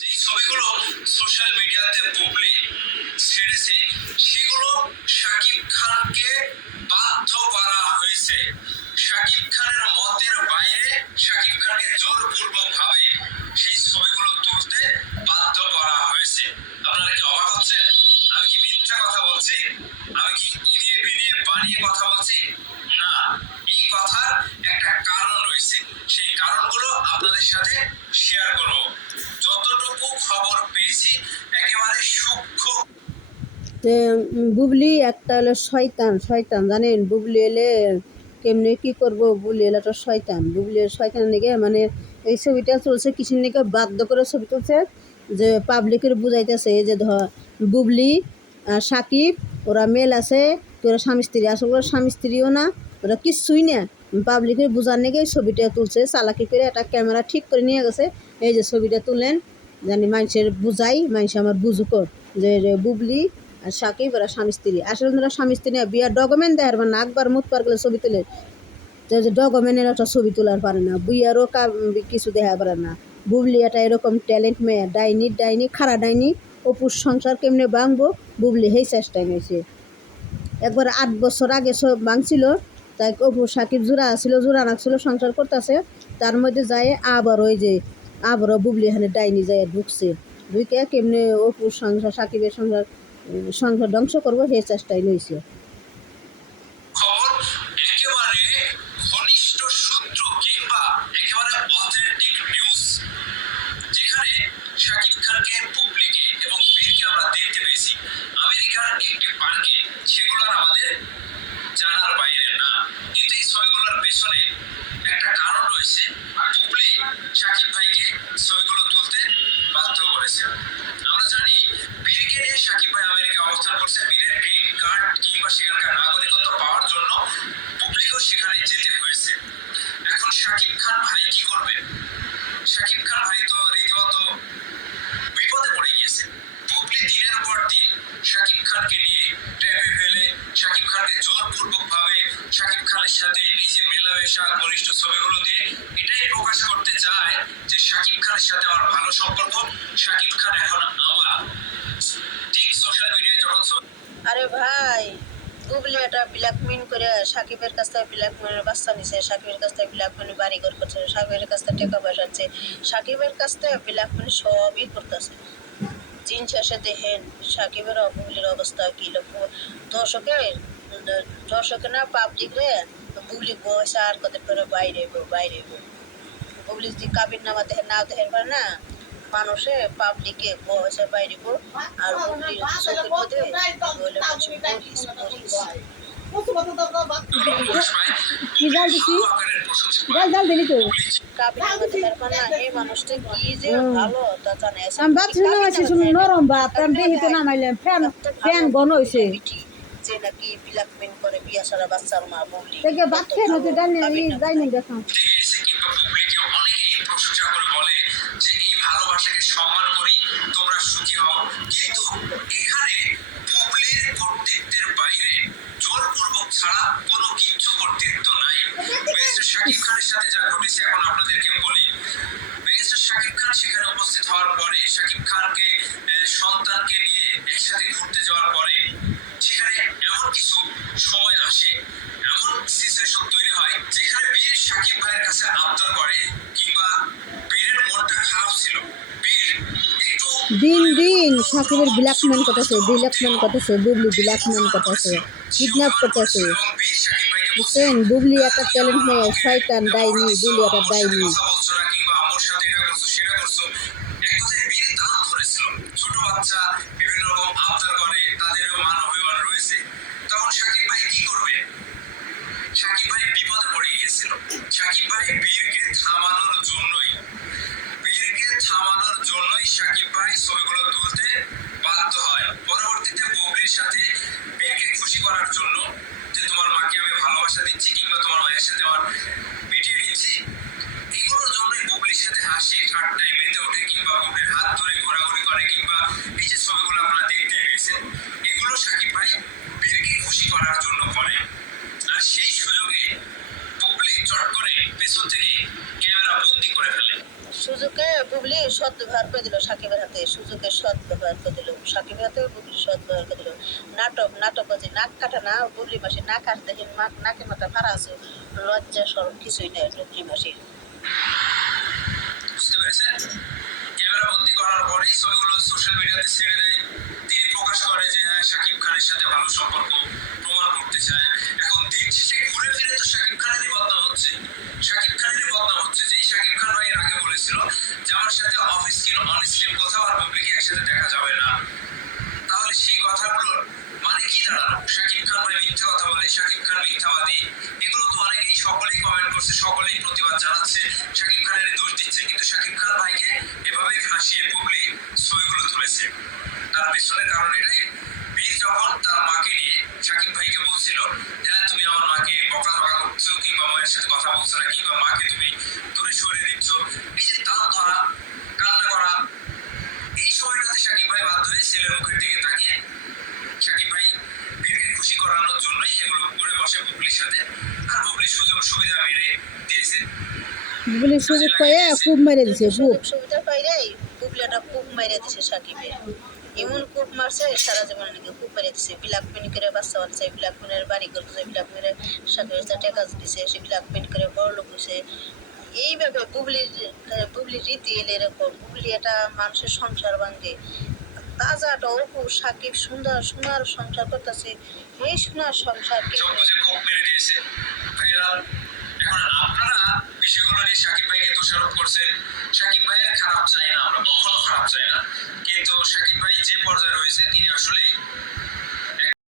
যেই ছবিগুলো সোশ্যাল মিডিয়াতে বুবলি ছেড়েছে। সেগুলো শাকিব খানকে বাধ্য করা হয়েছে। শাকিব খানের মতের বাইরে শাকিব খানকে জোরপূর্বক সেই ছবিগুলো তুলতে বাধ্য করা হয়েছে। আপনারা কি অবাক হচ্ছেন? আমি কি মিথ্যা কথা বলছি? আমি কি ইনিয়ে বিনিয়ে বানিয়ে কথা বলছি? না, এই কথার একটা কারণ রয়েছে। সেই কারণগুলো আপনাদের সাথে বুবলি একটা হলো শয়তান শয়তান, জানেন? বুবলি এলে কেমনে কি করব? বুবলি এলে একটা শয়তান। বুবলি শয়তান দিকে মানে এই ছবিটা চলছে কিছু দিকে বাধ্য করে ছবি তুলছে? যে পাবলিকের বুঝাইতেছে, এই যে ধর, বুবলি আর সাকিব, ওরা মেল আছে ওরা স্বামী স্ত্রী, আসলে ওরা স্বামী স্ত্রীও না, ওরা কিচ্ছুই না। পাবলিকের বোঝার নাকি এই ছবিটা তুলছে, চালাকি করে একটা ক্যামেরা ঠিক করে নিয়ে গেছে। এই যে ছবিটা তুললেন জানি মানুষের বুঝাই, মানুষ আমার বুঝুক। যে বুবলি সাকিব ওরা স্বামী স্ত্রী। আসলে ওরা স্বামী স্ত্রী না বিয়ার ডকুমেন্ট দেখার মানে আকবার মুখ পার গেলে ছবি তুলে। যে ডকুমেন্টের একটা ছবি তোলার পারে না বুইয়ারও কা- কিছু দেখা পারে না। বুবলি একটা এরকম ট্যালেন্ট মেয়ে, ডাইনি ডাইনি খারা ডাইনি, অপুর সংসার কেমনে ভাঙবো? বুবলি সেই চেষ্টায় নিয়েছে একবার আট বছর আগে সব ভাঙছিল, তাই অপু সাকিব জোড়া ছিল জোড়া রাখছিল সংসার করতেছে। তার মধ্যে যায় আবার ওই যে, আবারও বুবলি এখানে ডাইনি যায় ঢুকছে। ঢুকে কেমনে অপুর সংসার, সাকিবের সংসার সংসার ধ্বংস করব সেই চেষ্টায় লইছে। জানার বাইরে না। কিন্তু এই ছবিগুলোর পেছনে একটা কারণ রয়েছে। সেখানকার নাগরিকত্ব পাওয়ার জন্য বুবলিকেও সেখানে যেতে হয়েছে। এখন শাকিব খান ভাই কি করবে? শাকিব খান ভাই তো রীতিমতো বিপদে পড়ে গিয়েছে। বুবলি দিনের পর দিন শাকিব খানকে নিয়ে ট্র্যাপে ফেলে, শাকিব খানকে জোরপূর্বক ভাবে শাকিব খানের সাথে যে মেলামেশা, ঘনিষ্ঠ ছবিগুলো দিয়ে এটাই প্রকাশ করতে চায় যে শাকিব খানের সাথে আমার ভালো সম্পর্ক, শাকিব খান এখন আমার। ঠিক সোশ্যাল মিডিয়ায় যখন আরে ভাই বুবলি একটা ব্ল্যাকমেল করে সাকিবের কাছ থেকে ব্ল্যাকমেলের বাচ্চা নিছে, সাকিবের কাছ থেকে ব্ল্যাকমেল বাড়ি ঘর করছে, সাকিবের কাছ থেকে টাকা পয়সা আছে সাকিবের কাছ থেকে ব্ল্যাকমেল সবই করতেছে। দিন শেষে দেখেন সাকিবের আর অবস্থা কি লোক। দর্শকের দর্শকে না পাবলিক রে বুবলি বসে আর কত করে বাইরে বাইরে। বুবলি যদি কাবির নামা দেখে না দেখেন না মানুষে পাবলিকে বসে বাইরে আর বুবলির চোখের মধ্যে বলে বলছে, "পুলিশ, পুলিশ।" প্রকাশ পায় কি জাল দিছি? ভালো আকারের প্রশংসা পায়। জাল জাল দিলি তো বুবলি কাবির নামা দেখার পর না এই মানুষটা কি যে ভালো তা জানে আমি ভাত শুনে আছি শুনে নরম ভাত তো নামাইলাম ফ্যান ফ্যান গন হয়েছে যে নাকি ব্ল্যাকমেল করে বিয়া সারা বাচ্চার মা ডাইনি দেখাম ভালোবাসাকে সম্মান করি, তোমরা সুখী হও। কিন্তু এখানে বুবলির কর্তৃত্বের বাইরে জোরপূর্বক ছাড়া কোনো কিচ্ছু কর্তৃত্ব নাই। ব্যারিস্টার শাকিব খানের সাথে যা ঘটেছে এখন আপনাদেরকে বলি। ব্যারিস্টার শাকিব খান সেখানে উপস্থিত হওয়ার পরে শাকিব খানকে সন্তানকে নিয়ে একসাথে ঘুরতে যাওয়ার পরে সেখানে এমন কিছু সময় আসে এমন সিচুয়েশন তৈরি হয় যেখানে বীর সাকিব ভাইয়ের কাছে আবদার করে কিংবা বীরের মনটা খারাপ ছিল। বীর দিন দিন সাকিবের ব্ল্যাকমেন করতেছে ব্ল্যাকমেন করতেছে বুবলি ব্ল্যাকমেন করতেছে কিডন্যাপ করতেছে বুঝছেন বুবলি একটা ট্যালেন্ট মেয়ে শয়তান ডাইনি বুবলি একটা আমার সাথে ডাইনি কথা বলছো না কিংবা আমার সাথে এটা করছ সেটা করছ এক কথায় বীর দাঁত ধরেছিল। ছোট বাচ্চা বিভিন্ন রকম আবদার জন্যই সাকিব ভাই ছবিগুলো তুলতে বাধ্য হয়। পরবর্তীতে বুবলির সাথে বীরকে খুশি করার জন্য যে তোমার মাকে আমি ভালোবাসা দিচ্ছি কিংবা তোমার মায়ের সাথে আমার মিটিয়ে নিচ্ছি, এগুলোর জন্যই বুবলির সাথে হাসি, ঠাট্টায় মেতে ওঠে কিংবা বুবলির হাত ধরে ঘোরাঘুরি করে কিংবা এই যে ছবিগুলো আপনারা দেখতে পেয়েছেন এগুলো সাকিব ভাই বীরকে খুশি করার জন্য করে। আর সেই সুযোগে বুবলি চট করে পেছন থেকে ক্যামেরা বন্দি করে ফেলে সুযোগে বুবলি সৎ ব্যবহার করে দিল, সাকিবের হাতে সুযোগে সৎ ব্যবহার করে দিল। সাকিবের হাতে বুবলি সৎ ব্যবহার করে দিল। নাটক নাটক যে নাক কাটা না, বুবলি মাসি নাক কাট দেখে নাকের মাথা ফাড়া আছে। লজ্জা সরম কিছুই নেই বুবলি মাসির সোশ্যাল মিডিয়াতে ছেড়ে দেয়। তিনি প্রকাশ করে যে হ্যাঁ শাকিব খানের সাথে ভালো সম্পর্ক প্রমাণ করতে চায়। এখন দিন শেষে কথাগুলোর মানে কি দাঁড়াল শাকিব খান ভাই মিথ্যা কথা বলে, শাকিব খান মিথ্যাবাদী। এগুলো তো অনেকেই সকলেই কমেন্ট করছে, সকলেই প্রতিবাদ জানাচ্ছে। শাকিব খানের দোষ দিচ্ছে, কিন্তু শাকিব খান ভাইকে এভাবেই ফাঁসিয়ে বুবলি ছবিগুলো তুলেছে। তার পেছনের কারণ এটাই। বীর যখন তার মাকে নিয়ে শাকিব ভাইকে বলছিল হ্যাঁ তুমি আমার মাকে বকাঝকা করছ, কিংবা মায়ের সাথে কথা বলছো না, কিংবা মাকে তুমি দূরে সরিয়ে দিচ্ছ। নিজের তাল ধরা বুবলি সুযোগ পেয়ে খুব মেরে দিছে খুব সুবিধা পাইলে বুবলিটা খুব মেরে দিছে সাকিবে। এমন কূপ মারছে সারা জীবন নাকি খুব মেরে দিছে। ব্ল্যাক পেন করে বাচ্চা বাচ্চা বিলাক পেনের বাড়ি করছে ব্ল্যাক পেনের সাকিবের সাথে টাকা দিছে সে ব্ল্যাক পেন করে বড় লোক হয়েছে এইভাবে বুবলির আহ, বুবলির রীতি এলে এরকম। বুবলি এটা মানুষের সংসার ভাঙ্গে তাজাটা অপু সাকিব সুন্দর সোনার সংসার করতেছে। এই সোনার সংসার কি চোখ বুঝে কোপ মেরে দিয়েছে ভাইরাল এখন আপনারা বিষয়গুলো নিয়ে শাকিব ভাইকে দোষারোপ শাকিব ভাইয়ের খারাপ চাই না, আমরা কখনো খারাপ চাই না। কিন্তু সাকিব ভাই যে পর্যায়ে রয়েছে, তিনি আসলে